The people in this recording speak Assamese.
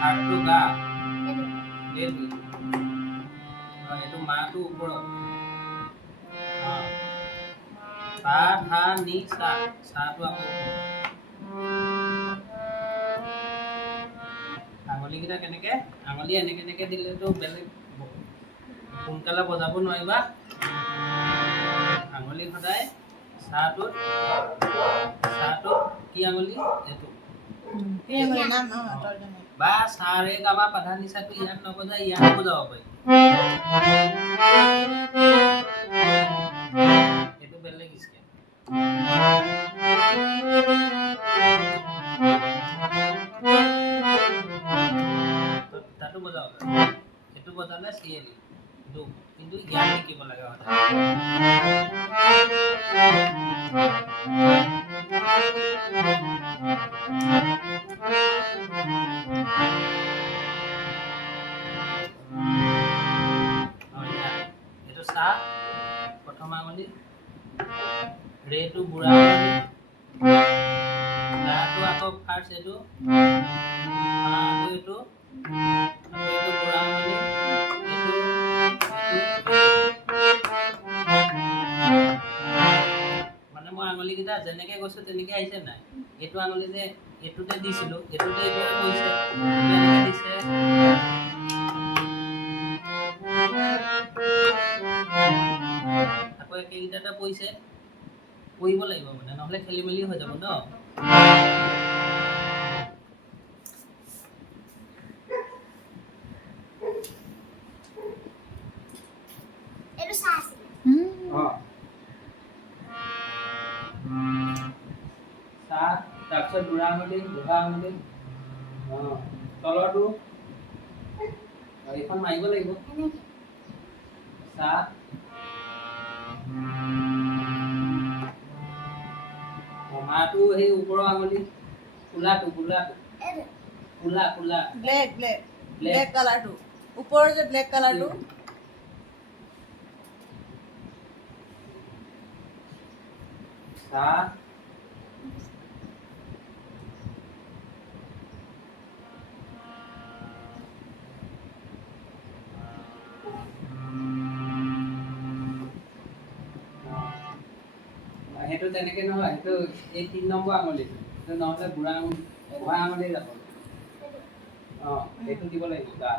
হাতটো গা এইটো এইটো মাটো ওপৰত সা ধা নি সা সাটো আকৌ আঙুলিকেইটা কেনেকে আঙুলি এনেকে দিলেতো বেলেগ সোনকালে বজাব নোৱাৰিবা আঙুলি সদায় সাটো কি আঙুলি এইটো বা সাৰে গামা পাধা নিচাটো ইয়াত নবজাই ইয়াত বজাব পাৰি এইটো বেলেগ স্কেল তাতো বজাব এইটো বজালে চিএলি কিন্তু ইয়াত লিখিব লাগে এইটো সা প্ৰথম আঙুলি ৰেটো বুঢ়া আঙুলি লাটো আকৌ ফাৰ্ষ্ট এইটো এইটো বুঢ়া আঙুলি মানে মই আঙুলিকেইটা যেনেকে গৈছো তেনেকে আহিছে নাই এইটো আঙুলি যে এইটোতে দিছিলো এইটোতে এইটোৱে কৈছে এনেকে দিছে আকৌ একেইটাতে পৰিছে কৰিব লাগিব মানে নহলে খেলি মেলি হৈ যাব ন এইটো সাজ সাত তাৰপিছত বুঢ়া আঙুলি তলৰটো এইখন মাৰিব লাগিব সাত মাটো সেই ওপৰৰ আঙুলি কোলাটো ব্লেক কালাৰটো ওপৰৰ যে ব্লেক কালাৰটো সাত সেইটো তেনেকে নহয় সেইটো এই 3 নম্বৰ আঙুলিটো নহলে বুঢ়া আঙুলি যাব এইটো দিব লাগিব গা